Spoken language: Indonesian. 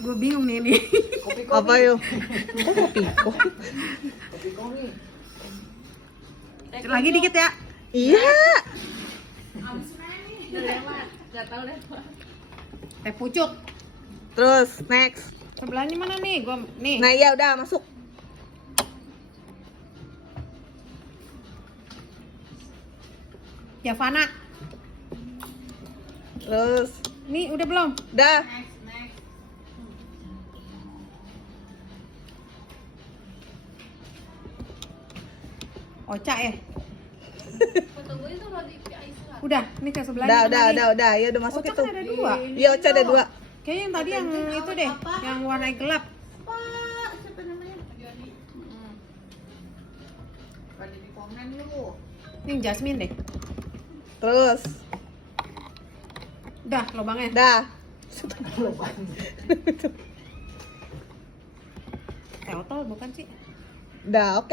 Gue bingung nih. Apa yuk? Kok kopi? Lagi dikit ya. Iya. Teh pucuk. Terus next. Sebelahnya mana nih? Gua nih. Nah iya udah masuk. Javana. Terus Nih udah belum? dah. Oca ya. Udah, nih ke sebelahnya. Udah. Ya udah masuk Oca itu. kan ada 2. Iya, Ocha ada 2. Kayaknya yang tadi yang itu deh, yang warna gelap. Siapa namanya? Pada di komen yuk. Ini yang Jasmine deh. Terus Udah, lubangnya. dah. Teotol bukan sih? Dah, oke.